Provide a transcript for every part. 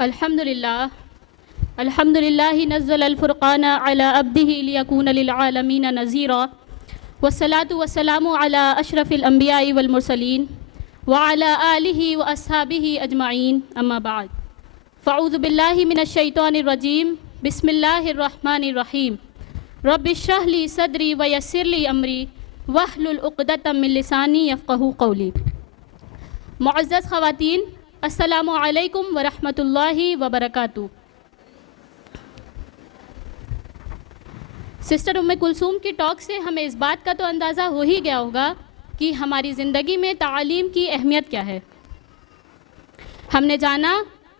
الحمد للہ نزل الفرقان علی عبدہ لیکون للعالمین نذیرا والصلاة والسلام علی اشرف الانبیاء والمرسلین وعلی آلہ واصحابہ اجمعین اما بعد فاعوذ باللہ من الشیطان الرجیم بسم اللہ الرحمن الرحیم رب اشرح لی صدری ویسر لی امری واحلل عقدۃ من لسانی یفقہوا قولی۔ معزز خواتین، السلام علیکم ورحمۃ اللہ وبرکاتہ۔ سسٹر ام کلثوم کی ٹاک سے ہمیں اس بات کا تو اندازہ ہو ہی گیا ہوگا کہ ہماری زندگی میں تعلیم کی اہمیت کیا ہے۔ ہم نے جانا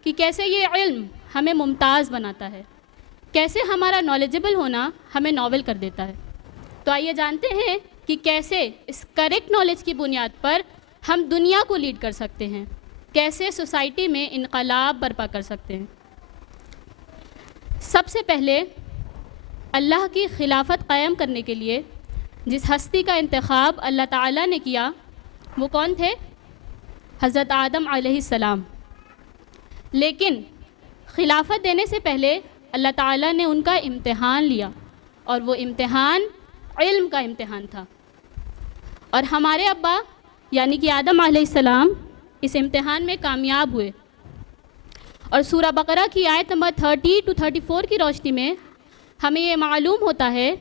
کہ کیسے یہ علم ہمیں ممتاز بناتا ہے، کیسے ہمارا نالجبل ہونا ہمیں ناول کر دیتا ہے۔ تو آئیے جانتے ہیں کہ کیسے اس کریکٹ نالج کی بنیاد پر ہم دنیا کو لیڈ کر سکتے ہیں، کیسے سوسائٹی میں انقلاب برپا کر سکتے ہیں۔ سب سے پہلے اللہ کی خلافت قائم کرنے کے لیے جس ہستی کا انتخاب اللہ تعالیٰ نے کیا وہ کون تھے؟ حضرت آدم علیہ السلام۔ لیکن خلافت دینے سے پہلے اللہ تعالیٰ نے ان کا امتحان لیا، اور وہ امتحان علم کا امتحان تھا۔ اور ہمارے ابا یعنی کہ آدم علیہ السلام اس امتحان میں کامیاب ہوئے، اور سورہ بقرہ کی آیت نمبر 30 to 34 کی روشنی میں ہمیں یہ معلوم ہوتا ہے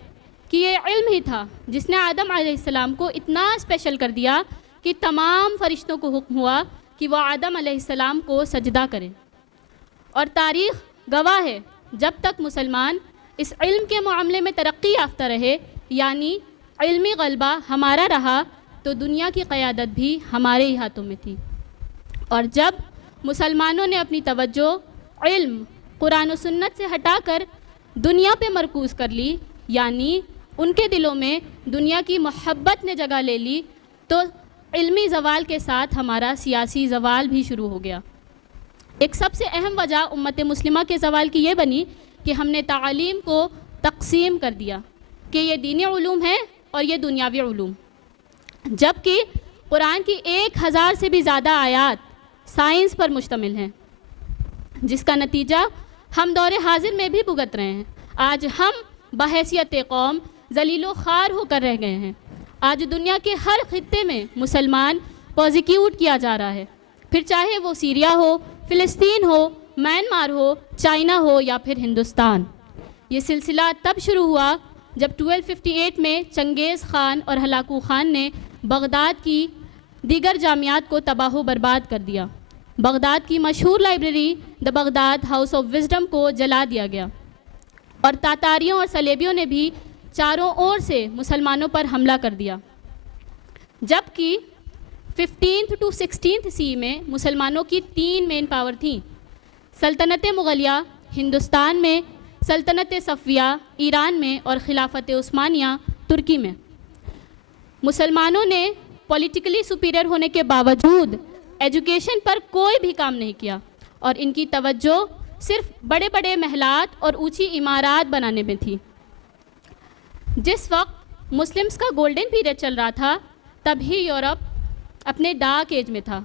کہ یہ علم ہی تھا جس نے آدم علیہ السلام کو اتنا اسپیشل کر دیا کہ تمام فرشتوں کو حکم ہوا کہ وہ آدم علیہ السلام کو سجدہ کریں۔ اور تاریخ گواہ ہے، جب تک مسلمان اس علم کے معاملے میں ترقی یافتہ رہے، یعنی علمی غلبہ ہمارا رہا، تو دنیا کی قیادت بھی ہمارے ہی ہاتھوں میں تھی۔ اور جب مسلمانوں نے اپنی توجہ علم، قرآن و سنت سے ہٹا کر دنیا پہ مرکوز کر لی، یعنی ان کے دلوں میں دنیا کی محبت نے جگہ لے لی، تو علمی زوال کے ساتھ ہمارا سیاسی زوال بھی شروع ہو گیا۔ ایک سب سے اہم وجہ امت مسلمہ کے زوال کی یہ بنی کہ ہم نے تعلیم کو تقسیم کر دیا کہ یہ دینی علوم ہے اور یہ دنیاوی علوم، جبکہ قرآن کی 1000 سے بھی زیادہ آیات سائنس پر مشتمل ہیں، جس کا نتیجہ ہم دور حاضر میں بھی بھگت رہے ہیں۔ آج ہم بحیثیت قوم ذلیل و خوار ہو کر رہ گئے ہیں۔ آج دنیا کے ہر خطے میں مسلمان پروزیکیوٹ کیا جا رہا ہے، پھر چاہے وہ سیریا ہو، فلسطین ہو، میانمار ہو، چائنا ہو یا پھر ہندوستان۔ یہ سلسلہ تب شروع ہوا جب 1258 میں چنگیز خان اور ہلاکو خان نے بغداد کی دیگر جامعات کو تباہ و برباد کر دیا۔ بغداد کی مشہور library the Baghdad house of wisdom کو جلا دیا گیا، اور تاتاریوں اور صلیبیوں نے بھی چاروں اور سے مسلمانوں پر حملہ کر دیا۔ جبکہ 15th to 16th سی میں مسلمانوں کی 3 مین پاور تھیں: سلطنت مغلیہ ہندوستان میں، سلطنت صفویہ ایران میں، اور خلافت عثمانیہ ترکی میں۔ مسلمانوں نے پولیٹیکلی سپیریئر ہونے کے باوجود ایجوکیشن پر کوئی بھی کام نہیں کیا، اور ان کی توجہ صرف بڑے بڑے محلات اور اونچی عمارات بنانے میں تھی۔ جس وقت مسلمز کا گولڈن پیریڈ چل رہا تھا، تب ہی یورپ اپنے ڈارک ایج میں تھا۔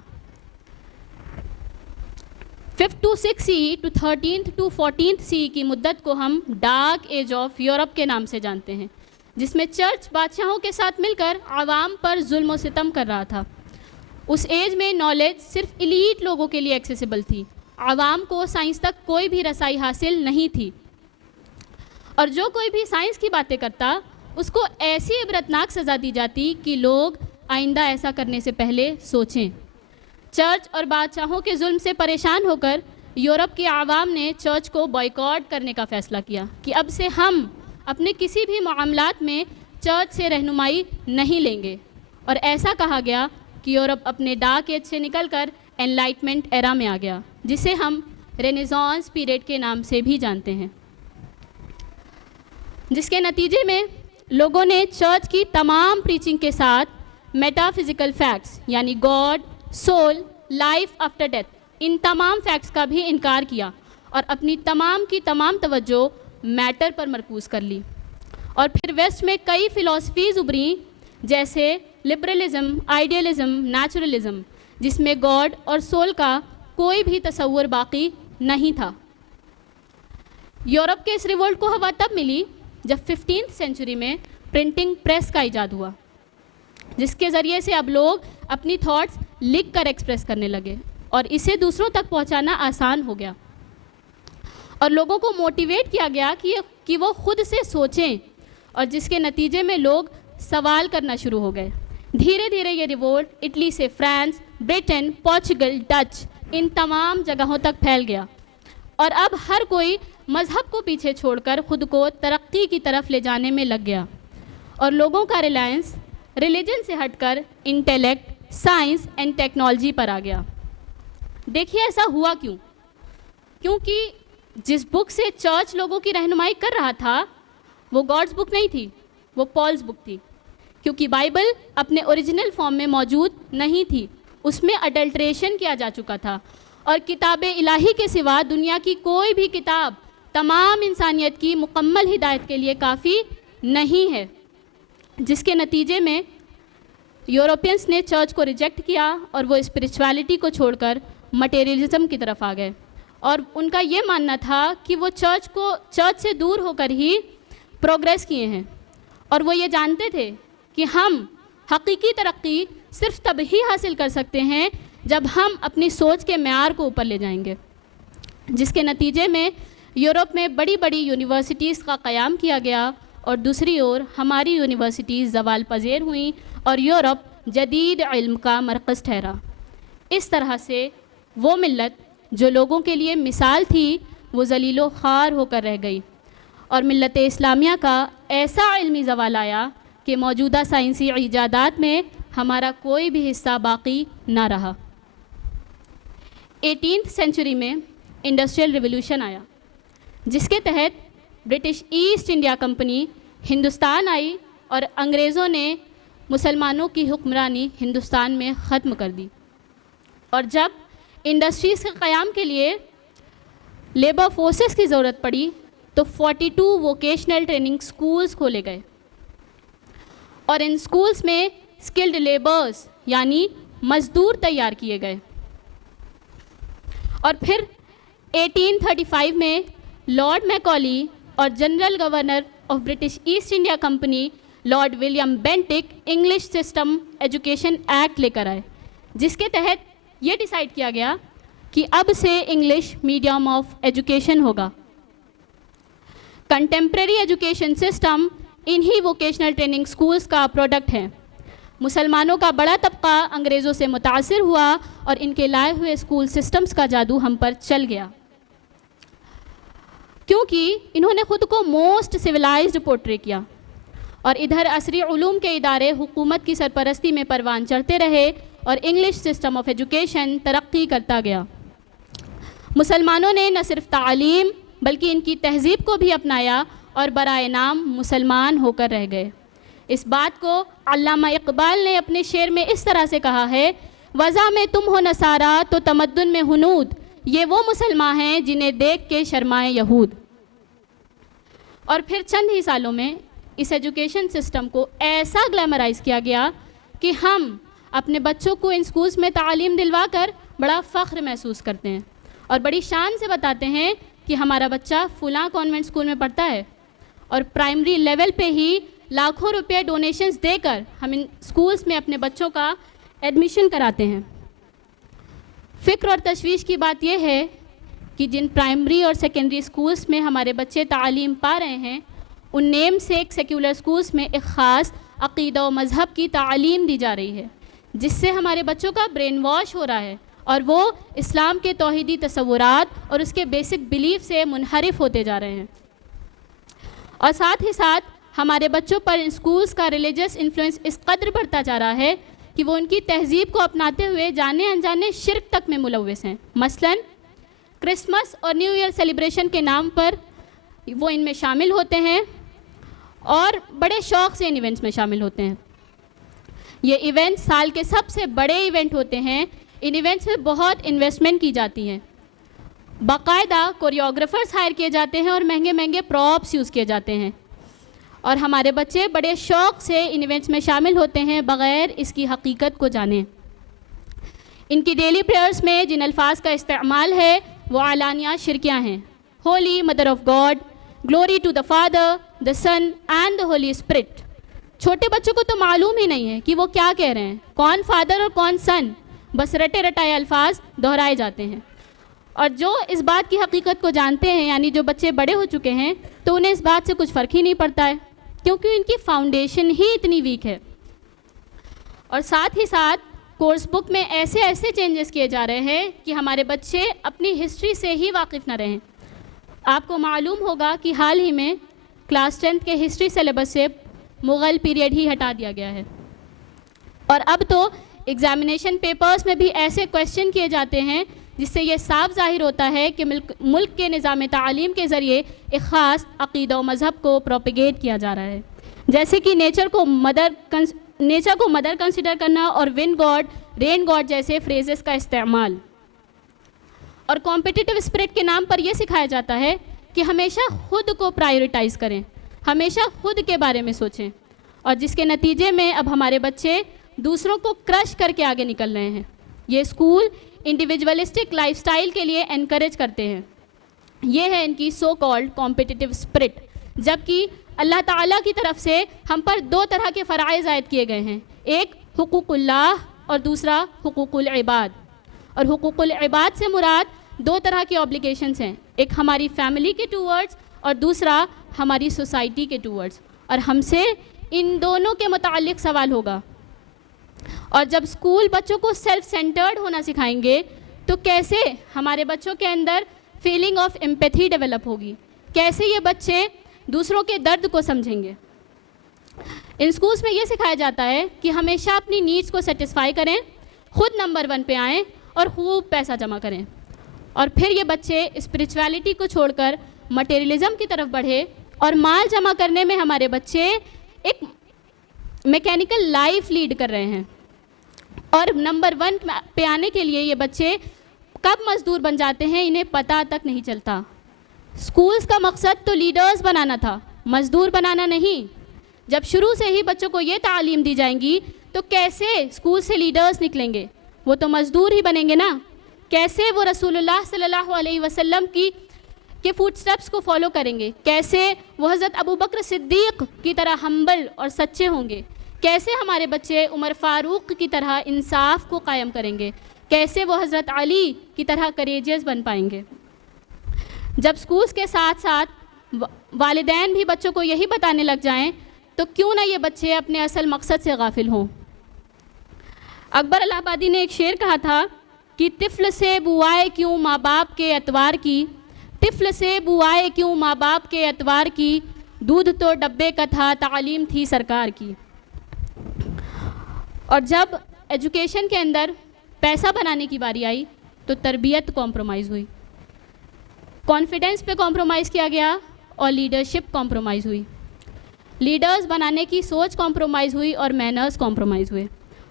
5th to 6th C to 13th to 14th سی کی مدت کو ہم ڈارک ایج آف یورپ کے نام سے جانتے ہیں، جس میں چرچ بادشاہوں کے ساتھ مل کر عوام پر ظلم و ستم کر رہا تھا۔ اس ایج میں نالج صرف ایلیٹ لوگوں کے لیے ایکسیسیبل تھی، عوام کو سائنس تک کوئی بھی رسائی حاصل نہیں تھی، اور جو کوئی بھی سائنس کی باتیں کرتا اس کو ایسی عبرتناک سزا دی جاتی کہ لوگ آئندہ ایسا کرنے سے پہلے سوچیں۔ چرچ اور بادشاہوں کے ظلم سے پریشان ہو کر یورپ کے عوام نے چرچ کو بائیکاٹ کرنے کا فیصلہ کیا کہ اب سے ہم اپنے کسی بھی معاملات میں چرچ سے رہنمائی نہیں لیں گے، اور ایسا کہا گیا کہ یورپ اپنے ڈارک ایج سے نکل کر انلائٹمنٹ ایرا میں آ گیا، جسے ہم رینیسانس پیریڈ کے نام سے بھی جانتے ہیں، جس کے نتیجے میں لوگوں نے چرچ کی تمام پریچنگ کے ساتھ میٹا فزیکل فیکٹس یعنی God, soul, life after death, ان تمام فیکٹس کا بھی انکار کیا، اور اپنی تمام کی تمام توجہ میٹر پر مرکوز کر لی۔ اور پھر ویسٹ میں کئی فلاسفیز ابھریں، جیسے لبرلزم، آئیڈیلزم، نیچرلزم، جس میں گاڈ اور سول کا کوئی بھی تصور باقی نہیں تھا۔ یورپ کے اس ریولٹ کو ہوا تب ملی جب 15th سینچری میں پرنٹنگ پریس کا ایجاد ہوا، جس کے ذریعے سے اب لوگ اپنی تھاٹس لکھ کر ایکسپریس کرنے لگے اور اسے دوسروں تک پہنچانا آسان ہو گیا، اور لوگوں کو موٹیویٹ کیا گیا کہ وہ خود سے سوچیں، اور جس کے نتیجے میں لوگ سوال کرنا شروع ہو گئے۔ دھیرے دھیرے یہ ریوولٹ اٹلی سے فرانس، برٹن، پورچوگل، ڈچ ان تمام جگہوں تک پھیل گیا، اور اب ہر کوئی مذہب کو پیچھے چھوڑ کر خود کو ترقی کی طرف لے جانے میں لگ گیا، اور لوگوں کا ریلائنس ریلیجن سے ہٹ کر انٹیلیکٹ، سائنس اینڈ ٹیکنالوجی پر آ گیا۔ دیکھیے ایسا ہوا کیوں؟ کیونکہ جس بک سے چرچ لوگوں کی رہنمائی کر رہا تھا وہ گاڈز بک نہیں تھی، وہ پالز بک تھی، کیونکہ بائبل اپنے اوریجنل فارم میں موجود نہیں تھی، اس میں اڈلٹریشن کیا جا چکا تھا، اور کتاب الہی کے سوا دنیا کی کوئی بھی کتاب تمام انسانیت کی مکمل ہدایت کے لیے کافی نہیں ہے، جس کے نتیجے میں یورپینس نے چرچ کو ریجیکٹ کیا اور وہ اسپرچویلٹی کو چھوڑ کر مٹیریلزم کی طرف آ گئے، اور ان کا یہ ماننا تھا کہ وہ چرچ سے دور ہو کر ہی پروگریس کیے ہیں، اور وہ یہ جانتے تھے کہ ہم حقیقی ترقی صرف تب ہی حاصل کر سکتے ہیں جب ہم اپنی سوچ کے معیار کو اوپر لے جائیں گے، جس کے نتیجے میں یورپ میں بڑی بڑی یونیورسٹیز کا قیام کیا گیا، اور دوسری اور ہماری یونیورسٹیز زوال پذیر ہوئیں اور یورپ جدید علم کا مرکز ٹھہرا۔ اس طرح سے وہ ملت جو لوگوں کے لیے مثال تھی وہ ذلیل و خوار ہو کر رہ گئی، اور ملت اسلامیہ کا ایسا علمی زوال آیا کہ موجودہ سائنسی ایجادات میں ہمارا کوئی بھی حصہ باقی نہ رہا۔ 18th سینچری میں انڈسٹریل ریولوشن آیا، جس کے تحت British East India Company Hindustan آئی اور انگریزوں نے مسلمانوں کی حکمرانی ہندوستان میں ختم کر دی، اور جب انڈسٹریز کے قیام کے لیے لیبر فورسز کی ضرورت پڑی تو 42 ووکیشنل ٹریننگ سکولز کھولے گئے، اور ان سکولز میں اسکلڈ لیبرز یعنی مزدور تیار کیے گئے، اور پھر 1835 میں لارڈ میکالی اور general governor of British East India Company lord William Bentinck English system education act لے کر آئے، جس کے تحت یہ ڈیسائیڈ کیا گیا کہ اب سے انگلش میڈیم آف ایجوکیشن ہوگا۔ کنٹمپریری ایجوکیشن سسٹم انہی ووکیشنل ٹریننگ سکولز کا پروڈکٹ ہے۔ مسلمانوں کا بڑا طبقہ انگریزوں سے متاثر ہوا اور ان کے لائے ہوئے اسکول سسٹمز کا جادو ہم پر چل گیا، کیونکہ انہوں نے خود کو موسٹ سویلائزڈ پورٹری کیا، اور ادھر عصری علوم کے ادارے حکومت کی سرپرستی میں پروان چڑھتے رہے اور انگلش سسٹم آف ایجوکیشن ترقی کرتا گیا۔ مسلمانوں نے نہ صرف تعلیم بلکہ ان کی تہذیب کو بھی اپنایا اور برائے نام مسلمان ہو کر رہ گئے۔ اس بات کو علامہ اقبال نے اپنے شعر میں اس طرح سے کہا ہے: وضع میں تم ہو نصارا تو تمدن میں ہنود، یہ وہ مسلمان ہیں جنہیں دیکھ کے شرمائے یہود۔ اور پھر چند ہی سالوں میں اس ایجوکیشن سسٹم کو ایسا گلیمرائز کیا گیا کہ ہم اپنے بچوں کو ان سکولز میں تعلیم دلوا کر بڑا فخر محسوس کرتے ہیں اور بڑی شان سے بتاتے ہیں کہ ہمارا بچہ فلاں کانوینٹ اسکول میں پڑھتا ہے، اور پرائمری لیول پہ ہی لاکھوں روپے ڈونیشنز دے کر ہم ان سکولز میں اپنے بچوں کا ایڈمیشن کراتے ہیں۔ فکر اور تشویش کی بات یہ ہے کہ جن پرائمری اور سیکنڈری سکولز میں ہمارے بچے تعلیم پا رہے ہیں، ان نیم سے ایک سیکولر سکولز میں ایک خاص عقیدہ و مذہب کی تعلیم دی جا رہی ہے، جس سے ہمارے بچوں کا برین واش ہو رہا ہے اور وہ اسلام کے توحیدی تصورات اور اس کے بیسک بلیف سے منحرف ہوتے جا رہے ہیں، اور ساتھ ہی ساتھ ہمارے بچوں پر ان سکولز کا ریلیجس انفلوئنس اس قدر بڑھتا جا رہا ہے کہ وہ ان کی تہذیب کو اپناتے ہوئے جانے انجانے شرک تک میں ملوث ہیں۔ مثلاً کرسمس اور نیو ایئر سیلیبریشن کے نام پر وہ ان میں شامل ہوتے ہیں اور بڑے شوق سے ان ایونٹس میں شامل ہوتے ہیں۔ یہ ایونٹس سال کے سب سے بڑے ایونٹ ہوتے ہیں، ان ایونٹس میں بہت انویسٹمنٹ کی جاتی ہے، باقاعدہ کوریوگرافرز ہائر کیے جاتے ہیں اور مہنگے مہنگے پراپس یوز کیے جاتے ہیں، اور ہمارے بچے بڑے شوق سے ان ایونٹس میں شامل ہوتے ہیں بغیر اس کی حقیقت کو جانے۔ ان کی ڈیلی پریئرز میں جن الفاظ کا استعمال ہے وہ اعلانیات شرکیاں ہیں. Holy mother of god, glory to the father, the son and the holy spirit. چھوٹے بچوں کو تو معلوم ہی نہیں ہے کہ وہ کیا کہہ رہے ہیں, کون فادر اور کون سن, بس رٹے رٹائے الفاظ دہرائے جاتے ہیں. اور جو اس بات کی حقیقت کو جانتے ہیں, یعنی جو بچے بڑے ہو چکے ہیں, تو انہیں اس بات سے کچھ فرق ہی نہیں پڑتا ہے, کیونکہ ان کی فاؤنڈیشن ہی اتنی ویک ہے. اور ساتھ ہی ساتھ کورس بک میں ایسے ایسے چینجز کیے جا رہے ہیں کہ ہمارے بچے اپنی ہسٹری سے ہی واقف نہ رہیں. آپ کو معلوم ہوگا کہ حال ہی میں کلاس 10 کے ہسٹری سلیبس سے مغل پیریڈ ہی ہٹا دیا گیا ہے, اور اب تو ایگزامینیشن پیپرز میں بھی ایسے کویشچن کیے جاتے ہیں جس سے یہ صاف ظاہر ہوتا ہے کہ ملک کے نظام تعلیم کے ذریعے ایک خاص عقیدہ و مذہب کو پروپیگیٹ کیا جا رہا ہے, جیسے کہ نیچر کو مدر کنسیڈر کرنا اور ون گاڈ, رین گاڈ جیسے فریزز کا استعمال. اور کمپٹیٹیو اسپرٹ کے نام پر یہ سکھایا جاتا ہے کہ ہمیشہ خود کو پرائیورٹائز کریں, ہمیشہ خود کے بارے میں سوچیں, اور جس کے نتیجے میں اب ہمارے بچے دوسروں کو کرش کر کے آگے نکل رہے ہیں. یہ اسکول انڈیویجولسٹک لائف سٹائل کے لیے انکریج کرتے ہیں. یہ ہے ان کی سو کالڈ کمپٹیٹیو اسپرٹ, جبکہ اللہ تعالیٰ کی طرف سے ہم پر دو طرح کے فرائض عائد کیے گئے ہیں, ایک حقوق اللہ اور دوسرا حقوق العباد. اور حقوق العباد سے مراد دو طرح کی آبلیگیشنز ہیں, ایک ہماری فیملی کے ٹورڈز اور دوسرا ہماری سوسائٹی کے ٹورڈز, اور ہم سے ان دونوں کے متعلق سوال ہوگا. اور جب اسکول بچوں کو سیلف سینٹرڈ ہونا سکھائیں گے تو کیسے ہمارے بچوں کے اندر فیلنگ آف ایمپیتھی ڈیولپ ہوگی, کیسے یہ بچے دوسروں کے درد کو سمجھیں گے. ان اسکولس میں یہ سکھایا جاتا ہے کہ ہمیشہ اپنی نیڈس کو سیٹسفائی کریں, خود نمبر 1 پہ آئیں اور خوب پیسہ جمع کریں, اور پھر یہ بچے اسپریچویلٹی کو چھوڑ کر مٹیریلزم کی طرف بڑھے, اور مال جمع کرنے میں ہمارے بچے ایک میکینیکل لائف لیڈ کر رہے ہیں. اور نمبر 1 پہ آنے کے لیے یہ بچے کب مزدور بن جاتے ہیں انہیں پتہ تک نہیں چلتا. اسکولس کا مقصد تو لیڈرز بنانا تھا, مزدور بنانا نہیں. جب شروع سے ہی بچوں کو یہ تعلیم دی جائیں گی تو کیسے اسکول سے لیڈرز نکلیں گے, وہ تو مزدور ہی بنیں گے نا. کیسے وہ رسول اللہ صلی اللہ علیہ وسلم کے فوٹ سٹیپس کو فالو کریں گے, کیسے وہ حضرت ابو بکر صدیق کی طرح ہمبل اور سچے ہوں گے, کیسے ہمارے بچے عمر فاروق کی طرح انصاف کو قائم کریں گے, کیسے وہ حضرت علی کی طرح کریجیس بن پائیں گے. جب اسکولس کے ساتھ ساتھ والدین بھی بچوں کو یہی بتانے لگ جائیں تو کیوں نہ یہ بچے اپنے اصل مقصد سے غافل ہوں. اکبر الہ آبادی نے ایک شعر کہا تھا کہ طفل سے بوائے کیوں ماں باپ کے اتوار کی, طفل سے بوائے کیوں ماں باپ کے اتوار کی, دودھ تو ڈبے کا تھا تعلیم تھی سرکار کی. اور جب ایجوکیشن کے اندر پیسہ بنانے کی باری آئی تو تربیت کمپرومائز ہوئی, کانفیڈنس پہ کمپرومائز کیا گیا اور لیڈرشپ کمپرومائز ہوئی, لیڈرز بنانے کی سوچ کمپرومائز ہوئی اور مینرز کمپرومائز ہوئے.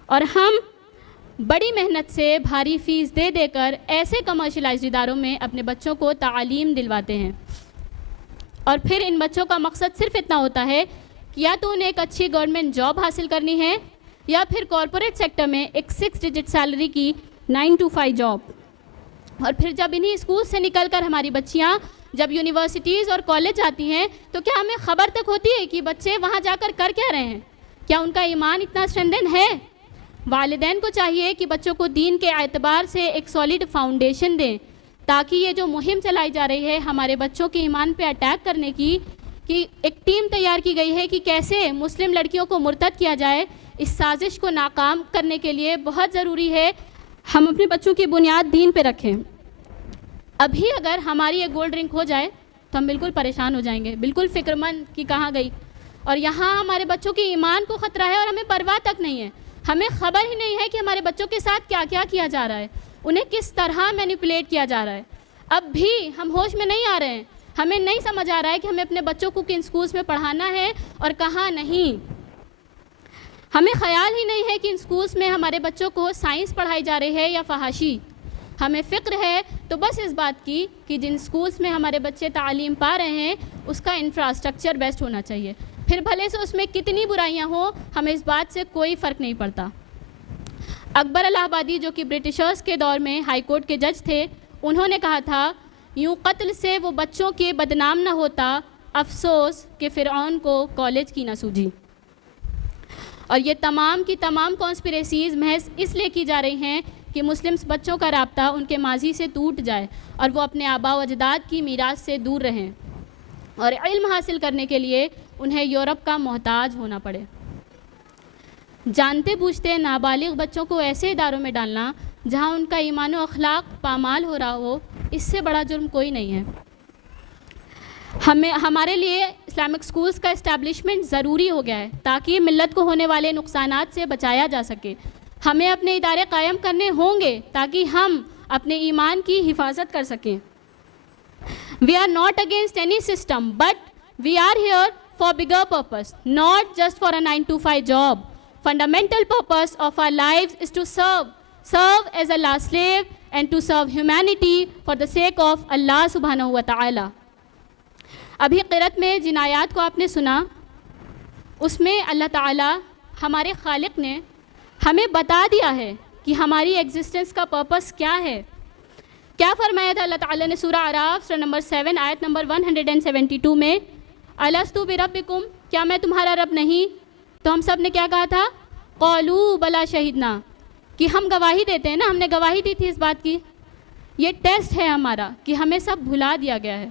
اور ہم بڑی محنت سے بھاری فیس دے دے کر ایسے کمرشلائزڈ اداروں میں اپنے بچوں کو تعلیم دلواتے ہیں, اور پھر ان بچوں کا مقصد صرف اتنا ہوتا ہے کہ یا تو انہیں ایک اچھی گورنمنٹ جاب حاصل کرنی ہے یا پھر کارپوریٹ سیکٹر میں ایک 6 ڈجٹ سیلری کی 9 to 5 جاب. اور پھر جب انہی اسکول سے نکل کر ہماری بچیاں جب یونیورسٹیز اور کالج جاتی ہیں تو کیا ہمیں خبر تک ہوتی ہے کہ بچے وہاں جا کر کیا رہے ہیں, کیا ان کا ایمان اتنا اسٹرینتھن ہے. والدین کو چاہیے کہ بچوں کو دین کے اعتبار سے ایک سالڈ فاؤنڈیشن دیں, تاکہ یہ جو مہم چلائی جا رہی ہے ہمارے بچوں کے ایمان پہ اٹیک کرنے کی, کہ ایک ٹیم تیار کی گئی ہے کہ کیسے مسلم لڑکیوں کو مرتد کیا جائے, اس سازش کو ناکام کرنے کے لیے بہت ضروری ہے ہم اپنے بچوں کی بنیاد دین پہ رکھیں. ابھی اگر ہماری یہ گولڈ ڈرنک ہو جائے تو ہم بالکل پریشان ہو جائیں گے, بالکل فکر مند کہ کہاں گئی. اور یہاں ہمارے بچوں کے ایمان کو خطرہ ہے اور ہمیں پرواہ تک نہیں ہے, ہمیں خبر ہی نہیں ہے کہ ہمارے بچوں کے ساتھ کیا کیا کیا جا رہا ہے, انہیں کس طرح مینیپولیٹ کیا جا رہا ہے. اب بھی ہم ہوش میں نہیں آ رہے ہیں, ہمیں نہیں سمجھ آ رہا ہے کہ ہمیں اپنے بچوں کو کن اسکولس میں پڑھانا ہے اور کہاں نہیں. ہمیں خیال ہی نہیں ہے کہ ان اسکولس میں ہمارے بچوں کو سائنس پڑھائی جا رہی ہے یا فحاشی. ہمیں فکر ہے تو بس اس بات کی کہ جن اسکولس میں ہمارے بچے تعلیم پا رہے ہیں اس کا انفراسٹرکچر بیسٹ ہونا چاہیے, پھر بھلے سے اس میں کتنی برائیاں ہوں, ہمیں اس بات سے کوئی فرق نہیں پڑتا. اکبر الہ آبادی جو کہ برٹشرز کے دور میں ہائی کورٹ کے جج تھے, انہوں نے کہا تھا یوں قتل سے وہ بچوں کے بدنام نہ ہوتا، افسوس کہ فرعون کو کالج کی نہ سوجھی۔ اور یہ تمام کی تمام کانسپریسیز محض اس لیے کی جا رہی ہیں کہ مسلمس بچوں کا رابطہ ان کے ماضی سے ٹوٹ جائے اور وہ اپنے آباء و اجداد کی میراث سے دور رہیں اور علم حاصل کرنے کے لیے انہیں یورپ کا محتاج ہونا پڑے۔ جانتے بوجھتے نابالغ بچوں کو ایسے اداروں میں ڈالنا جہاں ان کا ایمان و اخلاق پامال ہو رہا ہو، اس سے بڑا جرم کوئی نہیں ہے۔ ہمارے لیے اسلامک سکولز کا اسٹیبلشمنٹ ضروری ہو گیا ہے تاکہ ملت کو ہونے والے نقصانات سے بچایا جا سکے۔ ہمیں اپنے ادارے قائم کرنے ہوں گے تاکہ ہم اپنے ایمان کی حفاظت کر سکیں۔ We are not against any system, but we are here for bigger purpose, not just for a 9 to 5 job. Fundamental purpose of our lives is to serve as Allah's slave and to serve humanity for the sake of Allah subhanahu wa ta'ala. ابھی قرأت میں جن آیات کو آپ نے سنا، اس میں اللہ تعالیٰ ہمارے خالق نے ہمیں بتا دیا ہے کہ ہماری ایگزسٹنس کا پرپس کیا ہے۔ کیا فرمایا تھا اللہ تعالیٰ نے سورہ اعراف سورہ نمبر 7 آیت نمبر 172 میں، الستُ بربکم، کیا میں تمہارا رب نہیں؟ تو ہم سب نے کیا کہا تھا؟ قالوا بلا شہدنا، کہ ہم گواہی دیتے ہیں نا، ہم نے گواہی دی تھی اس بات کی۔ یہ ٹیسٹ ہے ہمارا کہ ہمیں سب بھلا دیا گیا ہے۔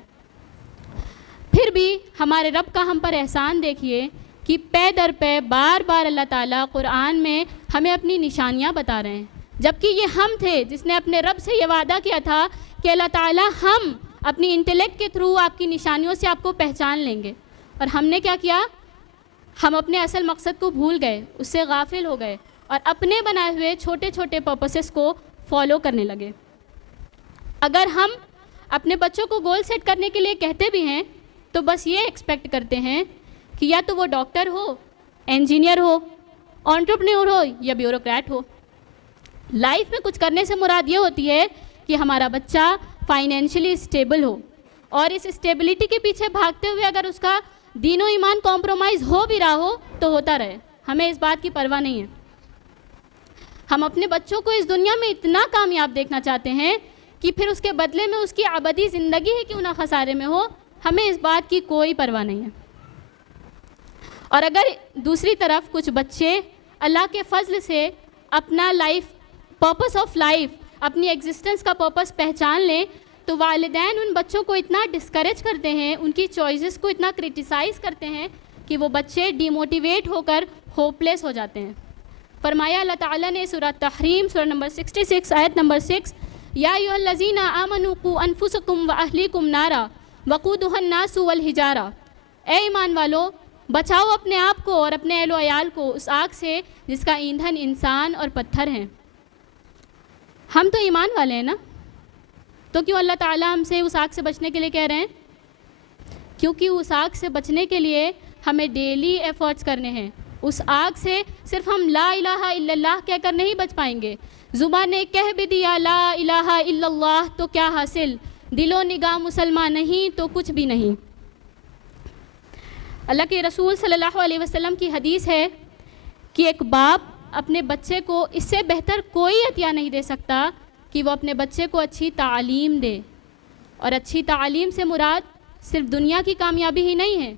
پھر بھی ہمارے رب کا ہم پر احسان دیکھیے کہ پے در پے بار بار اللہ تعالیٰ قرآن میں ہمیں اپنی نشانیاں بتا رہے ہیں، جبکہ یہ ہم تھے جس نے اپنے رب سے یہ وعدہ کیا تھا کہ اللہ تعالیٰ ہم اپنی انٹلیکٹ کے تھرو آپ کی نشانیوں سے آپ کو پہچان لیں گے، اور ہم نے کیا کیا؟ ہم اپنے اصل مقصد کو بھول گئے، اس سے غافل ہو گئے اور اپنے بنائے ہوئے چھوٹے چھوٹے پرپسز کو فالو کرنے لگے۔ اگر ہم اپنے بچوں کو گول سیٹ کرنے کے لیے کہتے بھی ہیں تو بس یہ ایکسپیکٹ کرتے ہیں کہ یا تو وہ ڈاکٹر ہو، انجینئر ہو، انٹرپرینور ہو یا بیوروکریٹ ہو۔ لائف میں کچھ کرنے سے مراد یہ ہوتی ہے کہ ہمارا بچہ فائنینشلی اسٹیبل ہو، اور اس اسٹیبلٹی کے پیچھے بھاگتے ہوئے اگر اس کا دین و ایمان کمپرومائز ہو بھی رہا ہو تو ہوتا رہے، ہمیں اس بات کی پرواہ نہیں ہے۔ ہم اپنے بچوں کو اس دنیا میں اتنا کامیاب دیکھنا چاہتے ہیں کہ پھر اس کے بدلے میں اس کی ابدی زندگی ہی کیوں نہ خسارے میں ہو، ہمیں اس بات کی کوئی پرواہ نہیں ہے۔ اور اگر دوسری طرف کچھ بچے اللہ کے فضل سے اپنا پرپس آف لائف، اپنی ایگزسٹنس کا پرپس پہچان لیں تو والدین ان بچوں کو اتنا ڈسکریج کرتے ہیں، ان کی چوائسز کو اتنا کرٹیسائز کرتے ہیں کہ وہ بچے ڈی موٹیویٹ ہو کر ہوپ لیس ہو جاتے ہیں۔ فرمایا اللہ تعالیٰ نے سورہ تحریم سورہ نمبر 66 آیت نمبر 6، یا ایھا الذین آمنوا قوا انفسکم واہلیکم نارا وقودھا الناس والحجارہ، اے ایمان والو بچاؤ اپنے آپ کو اور اپنے اہل و عیال کو اس آگ سے جس کا ایندھن انسان اور پتھر ہیں۔ ہم تو ایمان والے ہیں نا، تو کیوں اللہ تعالیٰ ہم سے اس آگ سے بچنے کے لیے کہہ رہے ہیں؟ کیونکہ اس آگ سے بچنے کے لیے ہمیں ڈیلی ایفرٹس کرنے ہیں۔ اس آگ سے صرف ہم لا الہ الا اللہ کہہ کر نہیں بچ پائیں گے۔ زبان نے کہہ بھی دیا لا الہ الا اللہ تو کیا حاصل؟ دل و نگاہ مسلمان نہیں تو کچھ بھی نہیں۔ اللہ کے رسول صلی اللہ علیہ وسلم کی حدیث ہے کہ ایک باپ اپنے بچے کو اس سے بہتر کوئی عطیہ نہیں دے سکتا کہ وہ اپنے بچے کو اچھی تعلیم دے، اور اچھی تعلیم سے مراد صرف دنیا کی کامیابی ہی نہیں ہے،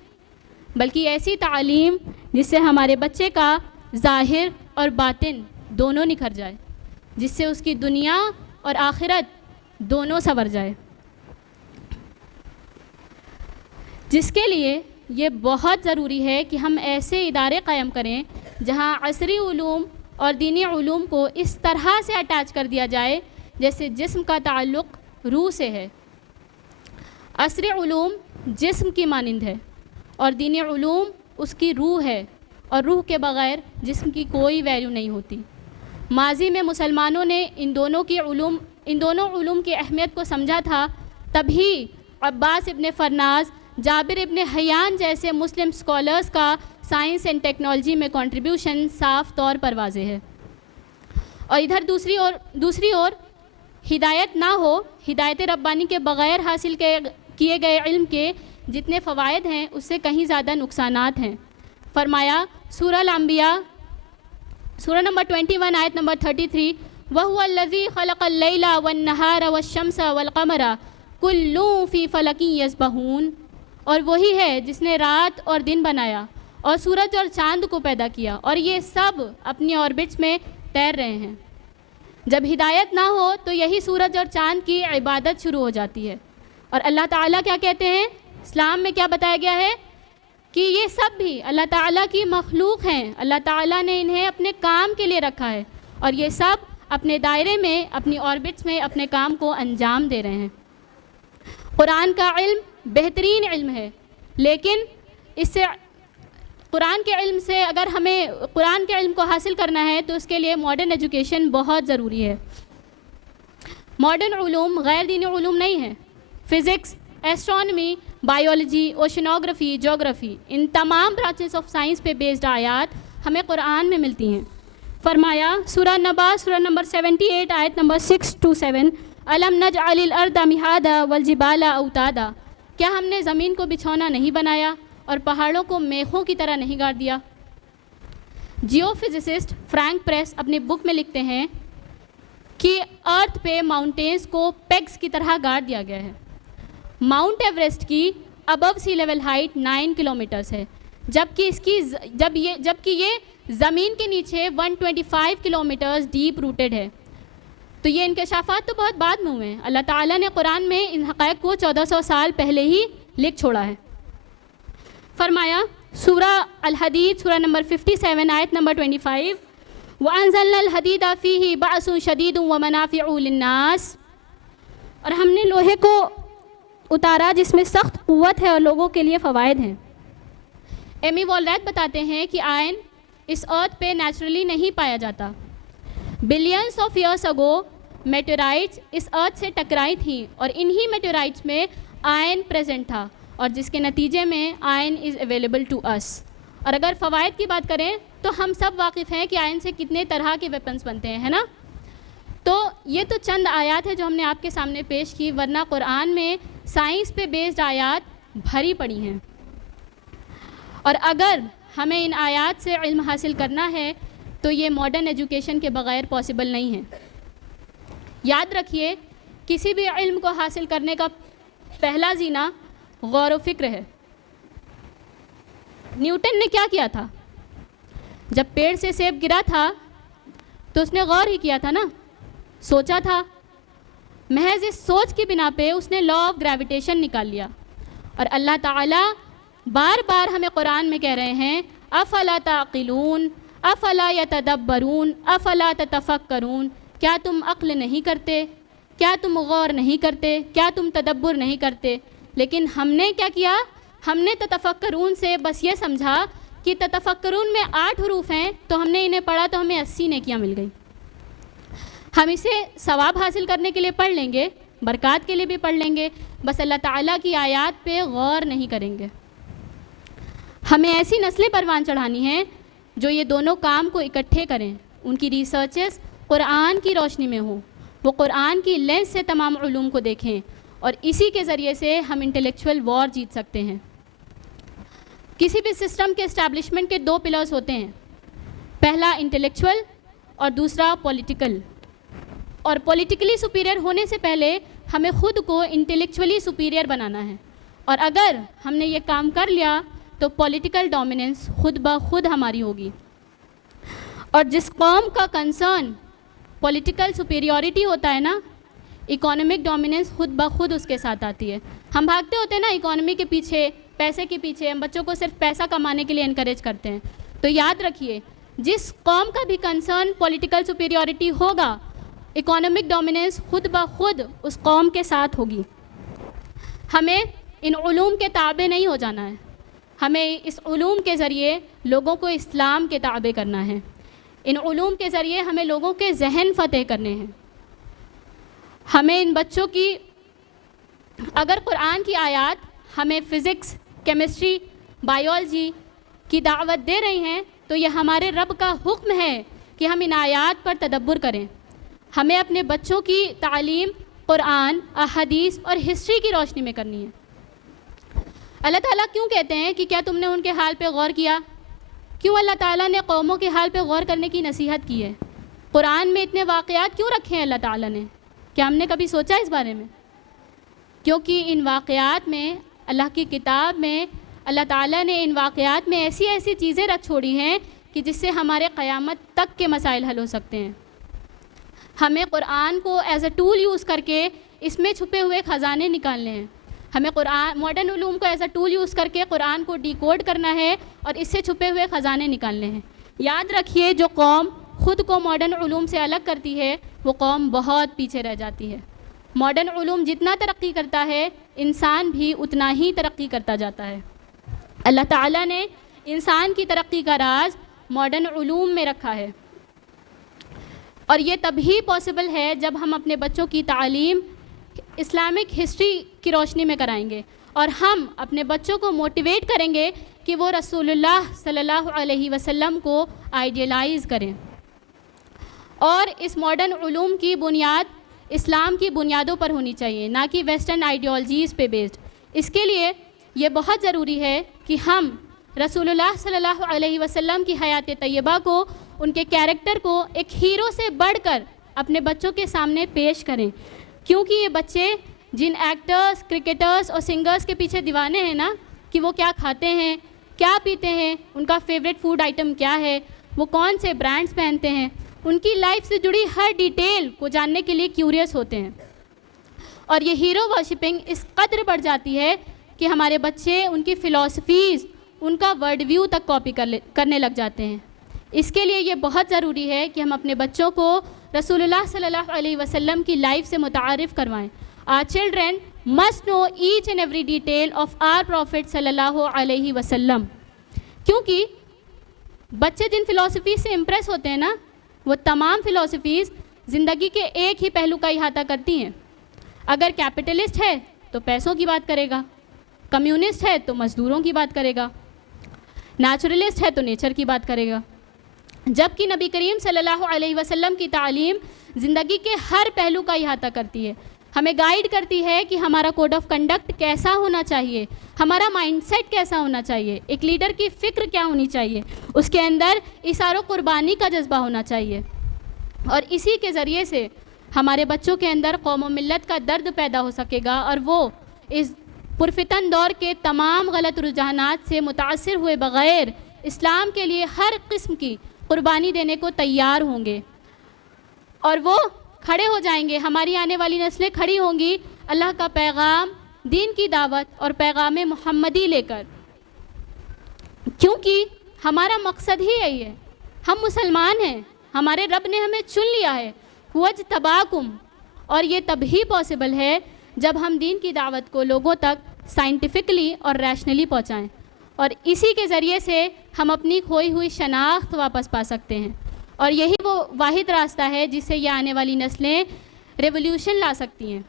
بلکہ ایسی تعلیم جس سے ہمارے بچے کا ظاہر اور باطن دونوں نکھر جائے، جس سے اس کی دنیا اور آخرت دونوں سنور جائے، جس کے لیے یہ بہت ضروری ہے کہ ہم ایسے ادارے قائم کریں جہاں عصری علوم اور دینی علوم کو اس طرح سے اٹیچ کر دیا جائے جیسے جسم کا تعلق روح سے ہے۔ عصری علوم جسم کی مانند ہے اور دینی علوم اس کی روح ہے، اور روح کے بغیر جسم کی کوئی ویلیو نہیں ہوتی۔ ماضی میں مسلمانوں نے ان دونوں علوم کی اہمیت کو سمجھا تھا، تبھی عباس ابن فرناز، جابر ابن حیان جیسے مسلم اسکالرز کا سائنس اینڈ ٹیکنالوجی میں کنٹریبیوشن صاف طور پر واضح ہے۔ اور ادھر دوسری اور ہدایت نہ ہو، ہدایت ربانی کے بغیر حاصل کیے گئے علم کے جتنے فوائد ہیں اس سے کہیں زیادہ نقصانات ہیں۔ فرمایا سورہ الانبیاء سورہ نمبر 21 آیت نمبر 33، وَهُوَ الَّذِي خَلَقَ اللَّيْلَ وَالنَّهَارَ وَالشَّمْسَ وَالْقَمَرَ كُلٌّ فِي فَلَكٍ يَسْبَحُونَ، اور وہی ہے جس نے رات اور دن بنایا اور سورج اور چاند کو پیدا کیا، اور یہ سب اپنی آربٹس میں تیر رہے ہیں۔ جب ہدایت نہ ہو تو یہی سورج اور چاند کی عبادت شروع ہو جاتی ہے، اور اللہ تعالیٰ کیا کہتے ہیں، اسلام میں کیا بتایا گیا ہے کہ یہ سب بھی اللہ تعالیٰ کی مخلوق ہیں، اللہ تعالیٰ نے انہیں اپنے کام کے لیے رکھا ہے، اور یہ سب اپنے دائرے میں، اپنی آربٹس میں اپنے کام کو انجام دے رہے ہیں۔ قرآن کا علم بہترین علم ہے، لیکن اس سے قرآن کے علم سے اگر ہمیں قرآن کے علم کو حاصل کرنا ہے تو اس کے لیے ماڈرن ایجوکیشن بہت ضروری ہے۔ ماڈرن علوم غیر دینی علوم نہیں ہیں۔ فزکس، ایسٹرونومی، بایولوجی، اوشنوگرافی، جغرافی، ان تمام برانچز آف سائنس پہ بیسڈ آیات ہمیں قرآن میں ملتی ہیں۔ فرمایا سورہ نبا، سورہ نمبر 78 آیت نمبر 6 to 7، الم نجعل الارض مہادا والجبال اوتادا، کیا ہم نے زمین کو بچھونا نہیں بنایا اور پہاڑوں کو میخوں کی طرح نہیں گاڑ دیا؟ جیو فزسسٹ فرینک پریس اپنی بک میں لکھتے ہیں کہ ارتھ پہ ماؤنٹینز کو پیگز کی طرح گاڑ دیا گیا ہے۔ ماؤنٹ ایوریسٹ کی ابو سی لیول ہائٹ 9 کلومیٹرز ہے، جبکہ یہ زمین کے نیچے 125 کلومیٹرز ڈیپ روٹڈ ہے۔ تو یہ انکشافات تو بہت بعد میں ہوئے ہیں، اللہ تعالیٰ نے قرآن میں ان حقائق کو 1400 سال پہلے ہی لکھ چھوڑا ہے۔ فرمایا سورہ الحدید، سورہ نمبر 57 آیت نمبر 25، وَأَنزَلْنَا الْحَدِيدَ فِيهِ بَأْسٌ شَدِيدٌ وَمَنَافِعُ لِلنَّاسِ، اور ہم نے لوہے کو اتارا جس میں سخت قوت ہے اور لوگوں کے لیے فوائد ہیں۔ ایمی والریت بتاتے ہیں کہ آئرن اس ارتھ پہ نیچرلی نہیں پایا جاتا۔ Billions of years ago meteorites اس ارتھ سے ٹکرائی تھیں، اور انہی میٹیورائٹس میں آئرن پریزنٹ تھا، اور جس کے نتیجے میں آئرن از اویلیبل ٹو اس۔ اور اگر فوائد کی بات کریں تو ہم سب واقف ہیں کہ آئرن سے کتنے طرح کے ویپنز بنتے ہیں، ہے نا؟ تو یہ تو چند آیات ہے جو ہم نے آپ کے سامنے پیش کی، ورنہ قرآن میں سائنس پہ بیسڈ آیات بھری پڑی ہیں، اور اگر ہمیں ان آیات سے علم حاصل کرنا ہے تو یہ ماڈرن ایجوکیشن کے بغیر پاسبل نہیں ہے۔ یاد رکھیے، کسی بھی علم کو حاصل کرنے کا پہلا زینہ غور و فکر ہے۔ نیوٹن نے کیا کیا تھا؟ جب پیڑ سے سیب گرا تھا تو اس نے غور ہی کیا تھا نا، سوچا تھا، محض اس سوچ کی بنا پہ اس نے لا آف گریویٹیشن نکال لیا۔ اور اللہ تعالیٰ بار بار ہمیں قرآن میں کہہ رہے ہیں، افلا تعقلون افلا یتدبرون افلا تتفکرون، کیا تم عقل نہیں کرتے، کیا تم غور نہیں کرتے، کیا تم تدبر نہیں کرتے؟ لیکن ہم نے کیا کیا؟ ہم نے تتفکرون سے بس یہ سمجھا کہ تتفکرون میں 8 حروف ہیں، تو ہم نے انہیں پڑھا تو ہمیں 80 نیکیاں مل گئی۔ ہم اسے ثواب حاصل کرنے کے لیے پڑھ لیں گے، برکات کے لیے بھی پڑھ لیں گے، بس اللہ تعالیٰ کی آیات پہ غور نہیں کریں گے۔ ہمیں ایسی نسلیں پروان چڑھانی ہیں جو یہ دونوں کام کو اکٹھے کریں، ان کی ریسرچز قرآن کی روشنی میں ہوں، وہ قرآن کی لینس سے تمام علوم کو دیکھیں، اور اسی کے ذریعے سے ہم انٹلیکچوئل وار جیت سکتے ہیں۔ کسی بھی سسٹم کے اسٹیبلشمنٹ کے 2 پلرز ہوتے ہیں، پہلا انٹلیکچوئل اور دوسرا پولیٹیکل، اور پولیٹیکلی سپیریئر ہونے سے پہلے ہمیں خود کو انٹلیکچولی سپیریئر بنانا ہے، اور اگر ہم نے یہ کام کر لیا تو پولیٹیکل ڈومیننس خود بخود ہماری ہوگی۔ اور جس قوم کا کنسرن پولیٹیکل سپیریورٹی ہوتا ہے نا، اکانومک ڈومیننس خود بخود اس کے ساتھ آتی ہے۔ ہم بھاگتے ہوتے ہیں نا اکانومی کے پیچھے، پیسے کے پیچھے، ہم بچوں کو صرف پیسہ کمانے کے لیے انکریج کرتے ہیں۔ تو یاد رکھیے، جس قوم کا بھی کنسرن پولیٹیکل سپیریورٹی ہوگا، اکانومک ڈومیننس خود بخود اس قوم کے ساتھ ہوگی۔ ہمیں ان علوم کے تابع نہیں ہو جانا ہے، ہمیں اس علوم کے ذریعے لوگوں کو اسلام کے تابع کرنا ہے۔ ان علوم کے ذریعے ہمیں لوگوں کے ذہن فتح کرنے ہیں۔ ہمیں ان بچوں کی، اگر قرآن کی آیات ہمیں فزکس، کیمسٹری، بایولوجی کی دعوت دے رہی ہیں تو یہ ہمارے رب کا حکم ہے کہ ہم ان آیات پر تدبر کریں۔ ہمیں اپنے بچوں کی تعلیم قرآن، احادیث اور ہسٹری کی روشنی میں کرنی ہے۔ اللہ تعالیٰ کیوں کہتے ہیں کہ کیا تم نے ان کے حال پہ غور کیا؟ کیوں اللہ تعالیٰ نے قوموں کے حال پہ غور کرنے کی نصیحت کی ہے؟ قرآن میں اتنے واقعات کیوں رکھے ہیں اللہ تعالیٰ نے؟ کیا ہم نے کبھی سوچا اس بارے میں؟ کیونکہ ان واقعات میں، اللہ کی کتاب میں اللہ تعالیٰ نے ان واقعات میں ایسی ایسی چیزیں رکھ چھوڑی ہیں کہ جس سے ہمارے قیامت تک کے مسائل حل ہو سکتے ہیں۔ ہمیں قرآن کو ایز اے ٹول یوز کر کے اس میں چھپے ہوئے خزانے نکالنے ہیں۔ ہمیں قرآن، ماڈرن علوم کو ایز اے ٹول یوز کر کے قرآن کو ڈیکوڈ کرنا ہے اور اس سے چھپے ہوئے خزانے نکالنے ہیں۔ یاد رکھیے، جو قوم خود کو ماڈرن علوم سے الگ کرتی ہے وہ قوم بہت پیچھے رہ جاتی ہے۔ ماڈرن علوم جتنا ترقی کرتا ہے، انسان بھی اتنا ہی ترقی کرتا جاتا ہے۔ اللہ تعالیٰ نے انسان کی ترقی کا راز ماڈرن علوم میں رکھا ہے، اور یہ تبھی پاسبل ہے جب ہم اپنے بچوں کی تعلیم اسلامک ہسٹری کی روشنی میں کرائیں گے، اور ہم اپنے بچوں کو موٹیویٹ کریں گے کہ وہ رسول اللہ صلی اللہ علیہ وسلم کو آئیڈیلائز کریں۔ اور اس ماڈرن علوم کی بنیاد اسلام کی بنیادوں پر ہونی چاہیے، نہ کہ ویسٹرن آئیڈیالوجیز پہ بیسڈ۔ اس کے لیے یہ بہت ضروری ہے کہ ہم رسول اللہ صلی اللہ علیہ وسلم کی حیات طیبہ کو، ان کے کیریکٹر کو ایک ہیرو سے بڑھ کر اپنے بچوں کے سامنے پیش کریں، کیونکہ یہ بچے جن ایکٹرز، کرکٹرز اور سنگرز کے پیچھے دیوانے ہیں نا، کہ وہ کیا کھاتے ہیں، کیا پیتے ہیں، ان کا فیوریٹ فوڈ آئٹم کیا ہے، وہ کون سے برانڈز پہنتے ہیں، ان کی لائف سے جڑی ہر ڈیٹیل کو جاننے کے لیے کیوریس ہوتے ہیں۔ اور یہ ہیرو ورشپنگ اس قدر بڑھ جاتی ہے کہ ہمارے بچے ان کی فلاسفیز، ان کا ورڈ ویو تک کاپی کرنے لگ جاتے ہیں۔ اس کے لیے یہ بہت ضروری ہے کہ ہم اپنے بچوں کو رسول اللہ صلی اللہ علیہ وسلم کی لائف سے متعارف کروائیں۔ Our children must know each and every detail of our Prophet صلی اللہ علیہ وسلم، کیونکہ بچے جن فلاسفیز سے امپریس ہوتے ہیں نا، وہ تمام فلاسفیز زندگی کے ایک ہی پہلو کا احاطہ کرتی ہیں۔ اگر کیپٹلسٹ ہے تو پیسوں کی بات کرے گا، کمیونسٹ ہے تو مزدوروں کی بات کرے گا، نیچرلسٹ ہے تو نیچر کی بات کرے گا، جبکہ نبی کریم صلی اللہ علیہ وسلم کی تعلیم زندگی کے ہر پہلو کا احاطہ کرتی ہے، ہمیں گائیڈ کرتی ہے کہ ہمارا کوڈ آف کنڈکٹ کیسا ہونا چاہیے، ہمارا مائنڈ سیٹ کیسا ہونا چاہیے، ایک لیڈر کی فکر کیا ہونی چاہیے، اس کے اندر ایثار و قربانی کا جذبہ ہونا چاہیے، اور اسی کے ذریعے سے ہمارے بچوں کے اندر قوم و ملت کا درد پیدا ہو سکے گا، اور وہ اس پرفتن دور کے تمام غلط رجحانات سے متاثر ہوئے بغیر اسلام کے لیے ہر قسم کی قربانی دینے کو تیار ہوں گے، اور وہ کھڑے ہو جائیں گے، ہماری آنے والی نسلیں کھڑی ہوں گی اللہ کا پیغام، دین کی دعوت اور پیغام محمدی لے کر، کیونکہ ہمارا مقصد ہی یہی ہے، ہم مسلمان ہیں، ہمارے رب نے ہمیں چن لیا ہے، وَاجْتَبَاكُمْ، اور یہ تبھی پاسبل ہے جب ہم دین کی دعوت کو لوگوں تک سائنٹیفکلی اور ریشنلی پہنچائیں، اور اسی کے ذریعے سے ہم اپنی کھوئی ہوئی شناخت واپس پا سکتے ہیں، اور یہی وہ واحد راستہ ہے جس سے یہ آنے والی نسلیں ریولیوشن لا سکتی ہیں۔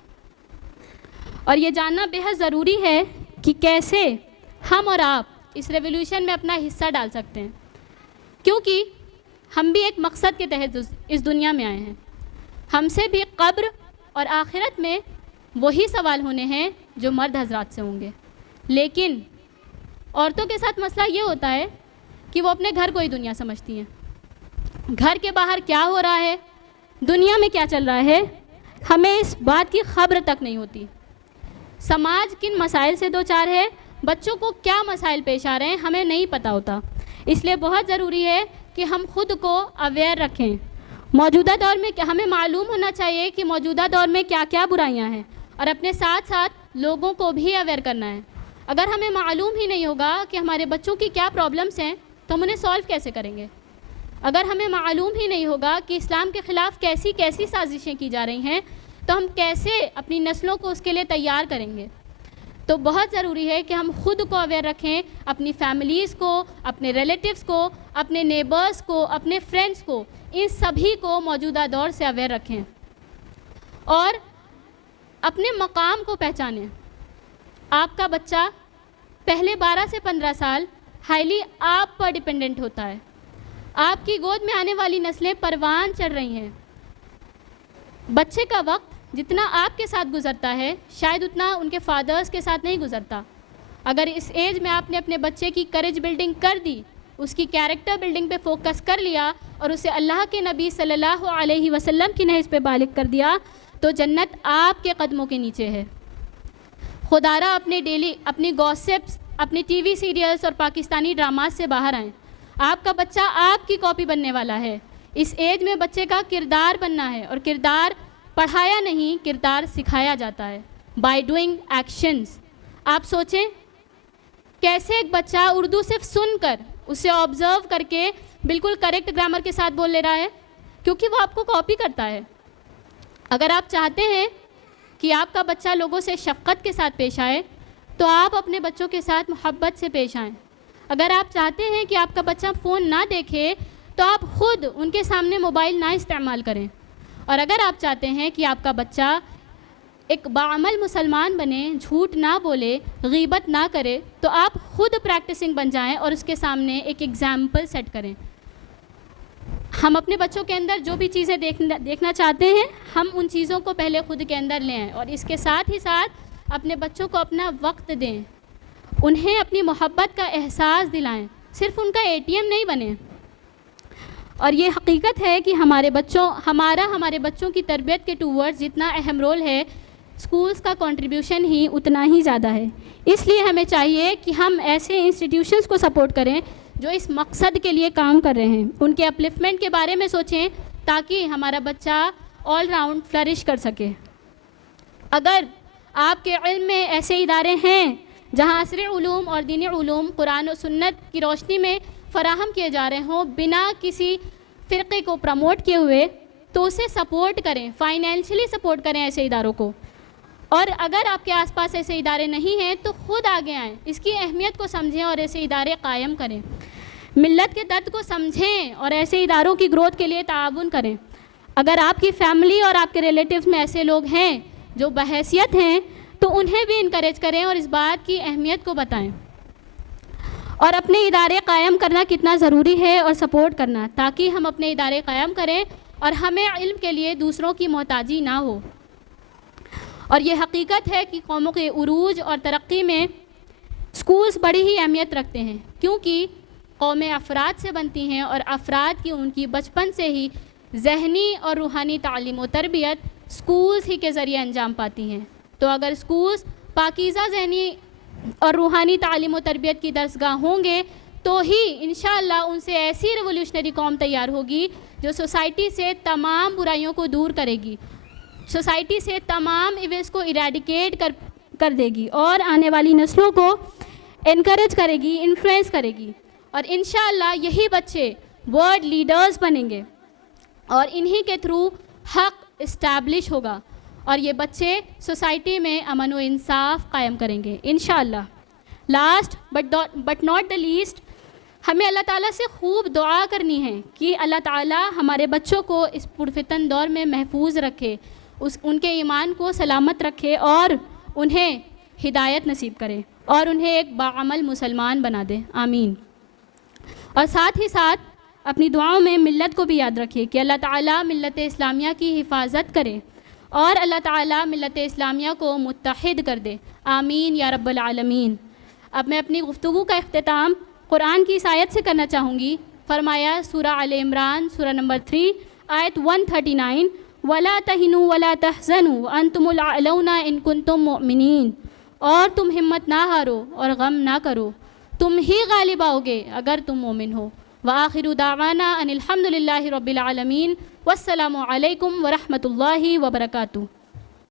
اور یہ جاننا بہت ضروری ہے کہ کیسے ہم اور آپ اس ریولیوشن میں اپنا حصہ ڈال سکتے ہیں، کیونکہ ہم بھی ایک مقصد کے تحت اس دنیا میں آئے ہیں، ہم سے بھی قبر اور آخرت میں وہی سوال ہونے ہیں جو مرد حضرات سے ہوں گے، لیکن عورتوں کے ساتھ مسئلہ یہ ہوتا ہے کہ وہ اپنے گھر کو ہی دنیا سمجھتی ہیں، گھر کے باہر کیا ہو رہا ہے، دنیا میں کیا چل رہا ہے، ہمیں اس بات کی خبر تک نہیں ہوتی، سماج کن مسائل سے دوچار ہے، بچوں کو کیا مسائل پیش آ رہے ہیں، ہمیں نہیں پتہ ہوتا۔ اس لیے بہت ضروری ہے کہ ہم خود کو اویئر رکھیں۔ موجودہ دور میں ہمیں معلوم ہونا چاہیے کہ موجودہ دور میں کیا کیا برائیاں ہیں، اور اپنے ساتھ ساتھ لوگوں کو بھی اویئر کرنا ہے۔ اگر ہمیں معلوم ہی نہیں ہوگا کہ ہمارے بچوں کی کیا پرابلمس ہیں تو ہم انہیں سولو کیسے کریں گے؟ اگر ہمیں معلوم ہی نہیں ہوگا کہ اسلام کے خلاف کیسی کیسی سازشیں کی جا رہی ہیں تو ہم کیسے اپنی نسلوں کو اس کے لیے تیار کریں گے؟ تو بہت ضروری ہے کہ ہم خود کو اویئر رکھیں، اپنی فیملیز کو، اپنے ریلیٹیوز کو، اپنے نیبرز کو، اپنے فرینڈز کو، ان سبھی کو موجودہ دور سے اویئر رکھیں اور اپنے مقام کو پہچانیں۔ آپ کا بچہ پہلے 12 سے 15 سال ہائیلی آپ پر ڈیپینڈنٹ ہوتا ہے، آپ کی گود میں آنے والی نسلیں پروان چڑھ رہی ہیں، بچے کا وقت جتنا آپ کے ساتھ گزرتا ہے شاید اتنا ان کے فادرز کے ساتھ نہیں گزرتا۔ اگر اس ایج میں آپ نے اپنے بچے کی کریج بلڈنگ کر دی اس کی کیریکٹر بلڈنگ پہ فوکس کر لیا اور اسے اللہ کے نبی صلی اللہ علیہ وسلم کی نہج پہ بالغ کر دیا تو جنت آپ کے قدموں کے نیچے ہے۔ خدارہ اپنی گوسپس، اپنے ٹی وی سیریلز اور پاکستانی ڈراماز سے باہر آئیں۔ آپ کا بچہ آپ کی کاپی بننے والا ہے۔ اس ایج میں بچے کا کردار بننا ہے، اور کردار پڑھایا نہیں، کردار سکھایا جاتا ہے بائی ڈوئنگ ایکشنز۔ آپ سوچیں کیسے ایک بچہ اردو صرف سن کر، اسے آبزرو کر کے بالکل کریکٹ گرامر کے ساتھ بول لے رہا ہے، کیونکہ وہ آپ کو کاپی کرتا ہے۔ اگر آپ چاہتے ہیں کہ آپ کا بچہ لوگوں سے شفقت کے ساتھ پیش آئے تو آپ اپنے بچوں کے ساتھ محبت سے پیش آئیں۔ اگر آپ چاہتے ہیں کہ آپ کا بچہ فون نہ دیکھے تو آپ خود ان کے سامنے موبائل نہ استعمال کریں، اور اگر آپ چاہتے ہیں کہ آپ کا بچہ ایک باعمل مسلمان بنے، جھوٹ نہ بولے، غیبت نہ کرے، تو آپ خود پریکٹسنگ بن جائیں اور اس کے سامنے ایک ایگزامپل سیٹ کریں۔ ہم اپنے بچوں کے اندر جو بھی چیزیں دیکھنا چاہتے ہیں، ہم ان چیزوں کو پہلے خود کے اندر لے آئیں، اور اس کے ساتھ ہی ساتھ اپنے بچوں کو اپنا وقت دیں، انہیں اپنی محبت کا احساس دلائیں، صرف ان کا ATM نہیں بنیں۔ اور یہ حقیقت ہے کہ ہمارے بچوں کی تربیت کے ٹورڈز جتنا اہم رول ہے، اسکولز کا کنٹریبیوشن ہی اتنا ہی زیادہ ہے۔ اس لیے ہمیں چاہیے کہ ہم ایسے انسٹیٹیوشنز کو سپورٹ کریں جو اس مقصد کے لیے کام کر رہے ہیں، ان کے اپلفمنٹ کے بارے میں سوچیں تاکہ ہمارا بچہ آل راؤنڈ فلرش کر سکے۔ اگر آپ کے علم میں ایسے ادارے ہیں جہاں عصری علوم اور دینی علوم قرآن و سنت کی روشنی میں فراہم کیے جا رہے ہوں بنا کسی فرقے کو پروموٹ کیے ہوئے، تو اسے سپورٹ کریں، فائنینشلی سپورٹ کریں ایسے اداروں کو۔ اور اگر آپ کے آس پاس ایسے ادارے نہیں ہیں تو خود آگے آئیں، اس کی اہمیت کو سمجھیں اور ایسے ادارے قائم کریں، ملت کے درد کو سمجھیں اور ایسے اداروں کی گروتھ کے لیے تعاون کریں۔ اگر آپ کی فیملی اور آپ کے ریلیٹیوز میں ایسے لوگ ہیں جو بحیثیت ہیں تو انہیں بھی انکریج کریں اور اس بات کی اہمیت کو بتائیں، اور اپنے ادارے قائم کرنا کتنا ضروری ہے اور سپورٹ کرنا، تاکہ ہم اپنے ادارے قائم کریں اور ہمیں علم کے لیے دوسروں کی محتاجی نہ ہو۔ اور یہ حقیقت ہے کہ قوموں کے عروج اور ترقی میں اسکولز بڑی ہی اہمیت رکھتے ہیں، کیونکہ قومیں افراد سے بنتی ہیں اور افراد کی ان کی بچپن سے ہی ذہنی اور روحانی تعلیم و تربیت اسکولز ہی کے ذریعے انجام پاتی ہیں۔ تو اگر اسکولز پاکیزہ ذہنی اور روحانی تعلیم و تربیت کی درسگاہ ہوں گے تو ہی انشاءاللہ ان سے ایسی ریولیوشنری قوم تیار ہوگی جو سوسائٹی سے تمام برائیوں کو دور کرے گی، سوسائٹی سے تمام ایونٹس کو ایریڈیکیٹ کر دے گی اور آنے والی نسلوں کو انکریج کرے گی، انفلوئنس کرے گی، اور انشاءاللہ یہی بچے ورلڈ لیڈرز بنیں گے اور انہی کے تھرو حق اسٹیبلش ہوگا، اور یہ بچے سوسائٹی میں امن و انصاف قائم کریں گے انشاءاللہ۔ Last but not the least, ہمیں اللہ تعالیٰ سے خوب دعا کرنی ہے کہ اللہ تعالیٰ ہمارے بچوں کو اس پرفتن دور میں محفوظ رکھے، ان کے ایمان کو سلامت رکھے اور انہیں ہدایت نصیب کرے اور انہیں ایک باعمل مسلمان بنا دے، آمین۔ اور ساتھ ہی ساتھ اپنی دعاؤں میں ملت کو بھی یاد رکھیے کہ اللہ تعالیٰ ملت اسلامیہ کی حفاظت کرے اور اللہ تعالیٰ ملت اسلامیہ کو متحد کر دے، آمین یا رب العالمین۔ اب میں اپنی گفتگو کا اختتام قرآن کی اس آیت سے کرنا چاہوں گی۔ فرمایا سورہ آل عمران سورہ نمبر 3 آیت 139، وَلَا تَهِنُوا وَلَا تَحْزَنُوا وَأَنْتُمُ الْأَعْلَوْنَ إِن كُنتُم مُؤْمِنِينَ، اور تم ہمت نہ ہارو اور غم نہ کرو، تم ہی غالب آؤ گے اگر تم مومن ہو۔ وآخر دعوانا ان الحمد للہ رب العالمین، والسلام علیکم ورحمۃ اللہ وبرکاتہ۔